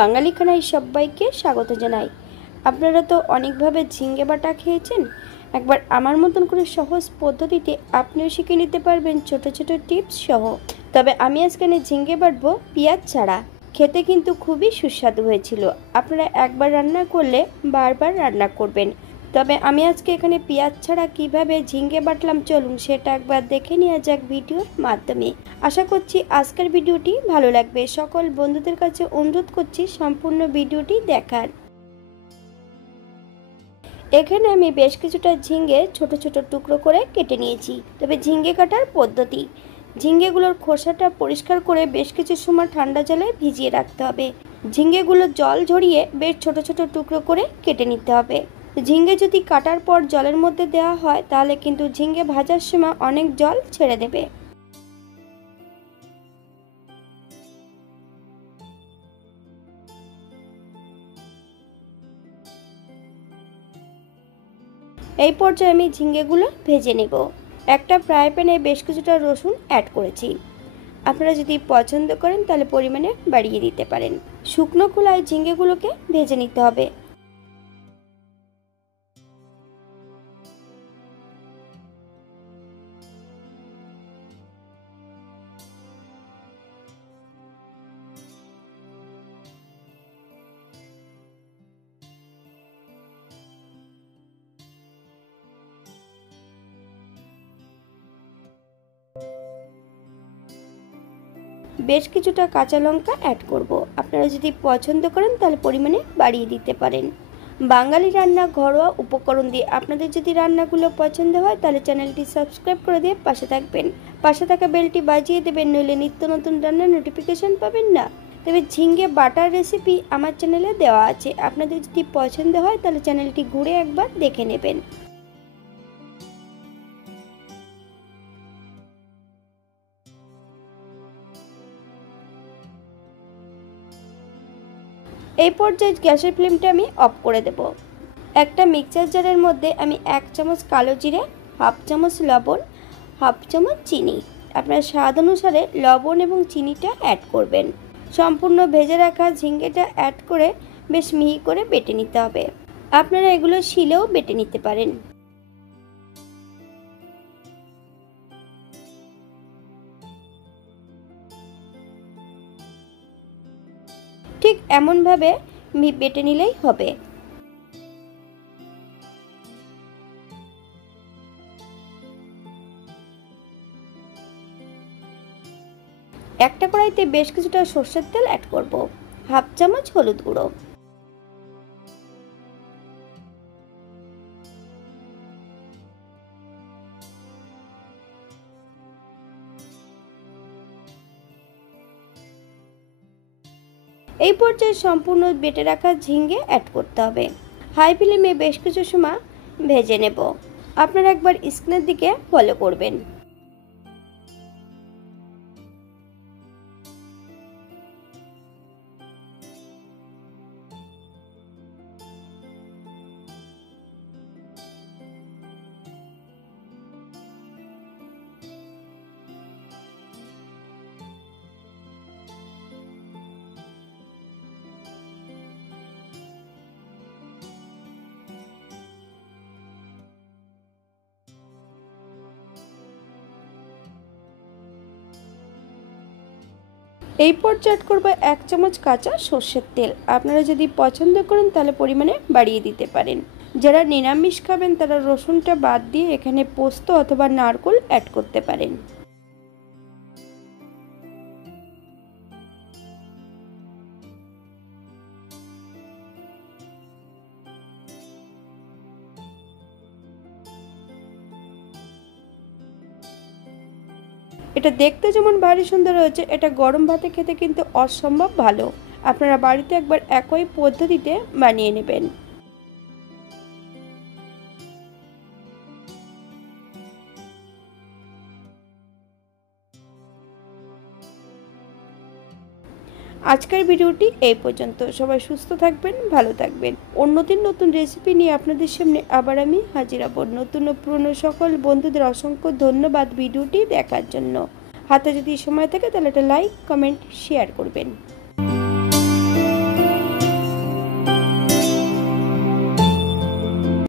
বাঙালি খানায় সবাইকে স্বাগত জানাই। আপনারা তো অনেকভাবে ঝিঙ্গে বাটা খেয়েছেন। একবার আমার মতন করে সহজ পদ্ধতিতে আপনিও শিখে নিতে পারবেন ছোট ছোট টিপস সহ। তবে আমি আজকে ঝিঙ্গে বাটবো পেঁয়াজ ছাড়া। খেতে কিন্তু খুবই সুস্বাদু হয়েছিল। আপনারা একবার রান্না করলে বারবার রান্না করবেন। তবে আমি আজকে এখানে পেঁয়াজ ছাড়া কিভাবে ঝিঙ্গে বাটলাম চলুন সেটা একবার দেখে নেওয়া যাক ভিডিওর মাধ্যমে। আশা করছি আজকের ভিডিওটি ভালো লাগবে। সকল বন্ধুদের কাছে অনুরোধ করছি সম্পূর্ণ ভিডিওটি দেখার। এখানে আমি বেশ কিছুটা ঝিঙ্গে ছোট ছোট টুকরো করে কেটে নিয়েছি। তবে ঝিঙ্গে কাটার পদ্ধতি, ঝিঙ্গেগুলোর খোসাটা পরিষ্কার করে বেশ কিছু সময় ঠান্ডা জলে ভিজিয়ে রাখতে হবে। ঝিঙ্গেগুলো জল ঝরিয়ে বেশ ছোট ছোট টুকরো করে কেটে নিতে হবে। ঝিঙ্গে যদি কাটার পর জলের মধ্যে দেওয়া হয় তাহলে কিন্তু ঝিঙ্গে ভাজার সময় অনেক জল ছেড়ে দেবে। এই পর্যায়ে আমি ঝিঙ্গেগুলো ভেজে নেব। একটা ফ্রাই প্যানে বেশ কিছুটা রসুন অ্যাড করেছি। আপনারা যদি পছন্দ করেন তাহলে পরিমাণে বাড়িয়ে দিতে পারেন। শুকনো খোলায় ঝিঙ্গেগুলোকে ভেজে নিতে হবে। বেশ কিছুটা কাঁচা লঙ্কা অ্যাড করব। আপনারা যদি পছন্দ করেন তাহলে পরিমাণে বাড়িয়ে দিতে পারেন। বাঙালি রান্না ঘরোয়া উপকরণ দিয়ে আপনাদের যদি রান্নাগুলো পছন্দ হয় তাহলে চ্যানেলটি সাবস্ক্রাইব করে দিয়ে পাশে থাকবেন। পাশে থাকা বেলটি বাজিয়ে দেবেন, নইলে নিত্য নতুন রান্নার নোটিফিকেশন পাবেন না। তবে ঝিঙ্গে বাটার রেসিপি আমার চ্যানেলে দেওয়া আছে, আপনাদের যদি পছন্দ হয় তাহলে চ্যানেলটি ঘুরে একবার দেখে নেবেন। এই পর্যায়ে গ্যাসের ফ্লেমটা আমি অফ করে দেব। একটা মিক্সার জারের মধ্যে আমি 1 চামচ কালো জিরে, হাফ চামচ লবণ, হাফ চামচ চিনি, আপনার স্বাদ অনুসারে লবণ এবং চিনিটা অ্যাড করবেন। সম্পূর্ণ ভেজে রাখা ঝিঙ্গেটা অ্যাড করে বেশ মিহি করে বেটে নিতে হবে। আপনারা এগুলো শিলেও বেটে নিতে পারেন। ঠিক এমনভাবে বেটে নিলেই হবে। একটা কড়াইতে বেশ কিছুটা সরষের তেল অ্যাড করব, হাফ চামচ হলুদ গুঁড়ো, এই পর্যায়ে সম্পূর্ণ বেটে রাখা ঝিঙ্গে অ্যাড করতে হবে। হাই ফ্লেমে বেশ কিছু সময় ভেজে নেব। আপনারা একবার স্ক্রিনের দিকে ফলো করবেন। এই পর্যায়ে অ্যাড করব 1 চামচ কাঁচা সর্ষের তেল। আপনারা যদি পছন্দ করেন তাহলে পরিমাণে বাড়িয়ে দিতে পারেন। যারা নিরামিষ খাবেন তারা রসুনটা বাদ দিয়ে এখানে পোস্ত অথবা নারকেল অ্যাড করতে পারেন। এটা দেখতে যেমন ভারী সুন্দর হয়েছে, এটা গরম ভাতে খেতে কিন্তু অসম্ভব ভালো। আপনারা বাড়িতে একবার একই পদ্ধতিতে বানিয়ে নেবেন। আজকের ভিডিওটি এই পর্যন্ত। সবাই সুস্থ থাকবেন, ভালো থাকবেন। অন্যদিন নতুন রেসিপি নিয়ে আপনাদের সামনে আবার আমি হাজির হব। নতুন ও পুরনো সকল বন্ধুদের অসংখ্য ধন্যবাদ ভিডিওটি দেখার জন্য। হাতে যদি সময় থাকে তাহলে একটা লাইক, কমেন্ট, শেয়ার করবেন।